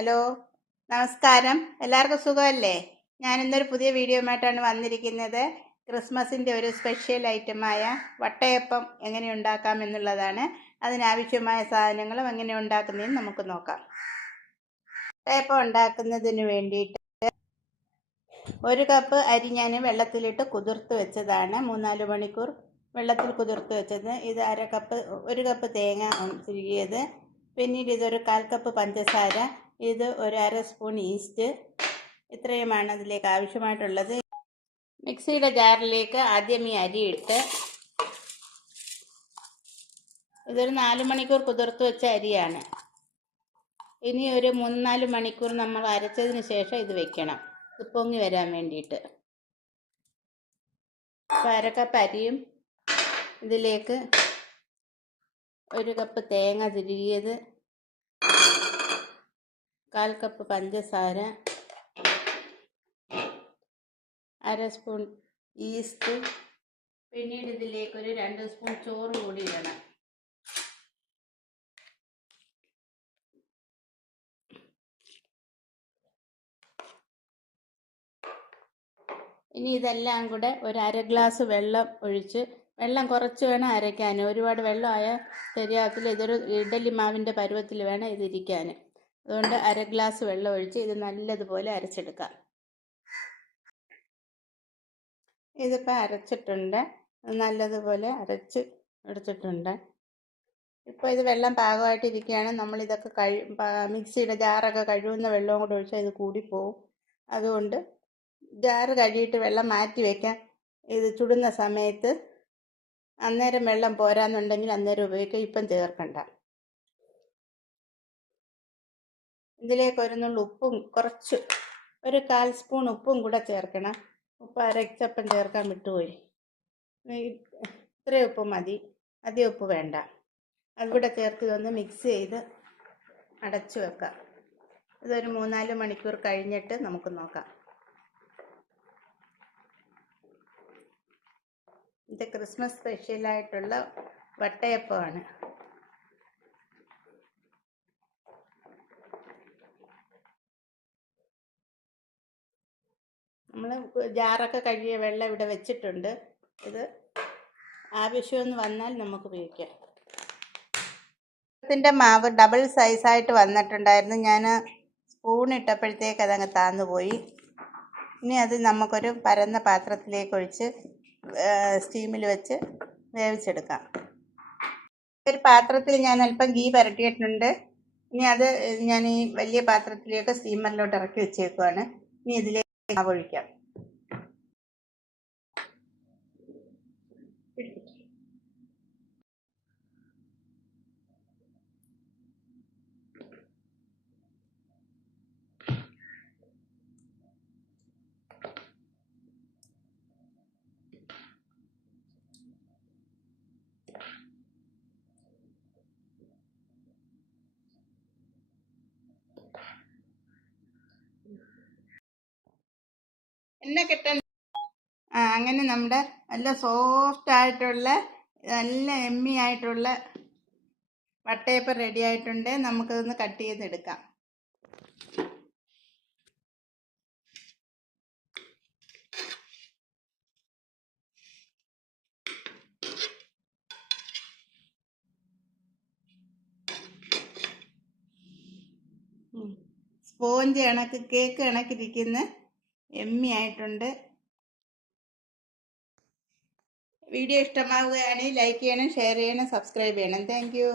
Hello, നമസ്കാരം. എല്ലാവർക്കും സുഖമല്ലേ? ഞാനിന്നൊരു പുതിയ വീഡിയോയുമായിട്ടാണ് വന്നിരിക്കുന്നത്. ക്രിസ്മസിൻ്റെ ഒരു സ്പെഷ്യൽ ഐറ്റമായ വട്ടയപ്പം എങ്ങനെ ഉണ്ടാക്കാം എന്നുള്ളതാണ്. അതിനാവശ്യമായ സാധനങ്ങളും എങ്ങനെ ഉണ്ടാക്കുന്നതെന്ന് നമുക്ക് നോക്കാം. വട്ടയപ്പം ഉണ്ടാക്കുന്നതിന് വേണ്ടിയിട്ട് 1 കപ്പ് അരി ഞാൻ വെള്ളത്തിലിട്ട് കുതിർത്ത് വെച്ചതാണ്. 3-4 മണിക്കൂർ വെള്ളത്തിൽ കുതിർത്ത് വെച്ചത്. ഇത് 1 കപ്പ് തേങ്ങ തിരികിയത്. പിന്നീട് ഇതൊരു 1/4 കപ്പ് പഞ്ചസാര, ഇത് ഒരു 1/2 സ്പൂൺ ഈസ്റ്റ്. ഇത്രയുമാണ് അതിലേക്ക് ആവശ്യമായിട്ടുള്ളത്. മിക്സിയുടെ ജാറിലേക്ക് ആദ്യം ഈ അരി ഇട്ട്, ഇതൊരു 4 മണിക്കൂർ കുതിർത്ത് വെച്ച അരിയാണ്. ഇനി ഒരു 3-4 മണിക്കൂർ നമ്മൾ അരച്ചതിന് ശേഷം ഇത് വെക്കണം, ഇത് പൊങ്ങി വരാൻ വേണ്ടിയിട്ട്. അപ്പോൾ 1/2 കപ്പ് അരിയും ഇതിലേക്ക് 1 കപ്പ് തേങ്ങ തിരികിയത്, 1/4 കപ്പ് പഞ്ചസാര, 1/2 സ്പൂൺ ഈസ്റ്റ്, പിന്നീട് ഇതിലേക്ക് ഒരു 2 സ്പൂൺ ചോറ് കൂടി ഇടണം. ഇനി ഇതെല്ലാം കൂടെ ഒരു 1/2 ഗ്ലാസ് വെള്ളം ഒഴിച്ച്, വെള്ളം കുറച്ച് വേണം അരയ്ക്കാൻ, ഒരുപാട് വെള്ളമായാൽ ശരിയാകത്തില്ല. ഇതൊരു ഇഡ്ഡലി മാവിൻ്റെ പരുവത്തിൽ വേണം ഇതിരിക്കാൻ. അതുകൊണ്ട് 1/2 ഗ്ലാസ് വെള്ളം ഒഴിച്ച് ഇത് നല്ലതുപോലെ അരച്ചെടുക്കാം. ഇതിപ്പോൾ അരച്ചിട്ടുണ്ട്, നല്ലതുപോലെ അരച്ച് എടുത്തിട്ടുണ്ട്. ഇപ്പോൾ ഇത് വെള്ളം പാകമായിട്ടിരിക്കുകയാണ്. നമ്മളിതൊക്കെ മിക്സിയുടെ ജാറൊക്കെ കഴുകുന്ന വെള്ളവും കൂടെ ഒഴിച്ചാൽ ഇത് കൂടിപ്പോവും. അതുകൊണ്ട് ജാറ് കഴുകിയിട്ട് വെള്ളം മാറ്റി വയ്ക്കാം. ഇത് ചുടുന്ന സമയത്ത് അന്നേരം വെള്ളം പോരാന്നുണ്ടെങ്കിൽ അന്നേരം ഉപയോഗിക്കാം, ഇപ്പം ചേർക്കണ്ട. ഇതിലേക്ക് ഒരു നുള്ളു ഉപ്പും കുറച്ച് ഒരു 1/4 സ്പൂൺ ഉപ്പും കൂടെ ചേർക്കണം. ഉപ്പ് അരച്ചപ്പം ചേർക്കാൻ വിട്ടുപോയി. ഇത്രയും ഉപ്പ് മതി, അധികം ഉപ്പ് വേണ്ട. അതുകൂടെ ചേർത്ത് ഇതൊന്ന് മിക്സ് ചെയ്ത് അടച്ചു വെക്കാം. ഇതൊരു 3-4 മണിക്കൂർ കഴിഞ്ഞിട്ട് നമുക്ക് നോക്കാം. ഇത് ക്രിസ്മസ് സ്പെഷ്യലായിട്ടുള്ള വട്ടയപ്പമാണ്. നമ്മൾ ജാറൊക്കെ കഴുകിയ വെള്ളം ഇവിടെ വെച്ചിട്ടുണ്ട്. ഇത് ആവശ്യമെന്ന് വന്നാൽ നമുക്ക് ഉപയോഗിക്കാം. ത്തിൻ്റെ മാവ് ഡബിൾ സൈസായിട്ട് വന്നിട്ടുണ്ടായിരുന്നു. ഞാൻ സ്പൂൺ ഇട്ടപ്പോഴത്തേക്ക് അതങ്ങ് താന്നുപോയി. ഇനി അത് നമുക്കൊരു പരന്ന പാത്രത്തിലേക്ക് ഒഴിച്ച് സ്റ്റീമിൽ വെച്ച് വേവിച്ചെടുക്കാം. ഒരു പാത്രത്തിൽ ഞാൻ അല്പം ഗീ പുരട്ടിയിട്ടുണ്ട്. ഇനി അത് ഞാൻ ഈ വലിയ പാത്രത്തിലേക്ക് സ്റ്റീമറിലോട്ട് ഇറക്കി വെച്ചേക്കുവാണ്. ഇനി ഇതിലേക്ക് മാവ് ഒഴിക്കാം. എന്നെ കിട്ടണ്ട. അങ്ങനെ നമ്മുടെ നല്ല സോഫ്റ്റ് ആയിട്ടുള്ള നല്ല എമ്മി ആയിട്ടുള്ള വട്ടയപ്പം റെഡി ആയിട്ടുണ്ട്. നമുക്കിതൊന്ന് കട്ട് ചെയ്തെടുക്കാം. സ്പോഞ്ച് കണക്ക്, കേക്ക് കണക്കിരിക്കുന്ന എമ്മി ആയിട്ടുണ്ട്. വീഡിയോ ഇഷ്ടമാവുകയാണെങ്കിൽ ലൈക്ക് ചെയ്യണം, ഷെയർ ചെയ്യണം, സബ്സ്ക്രൈബ് ചെയ്യണം. Thank you.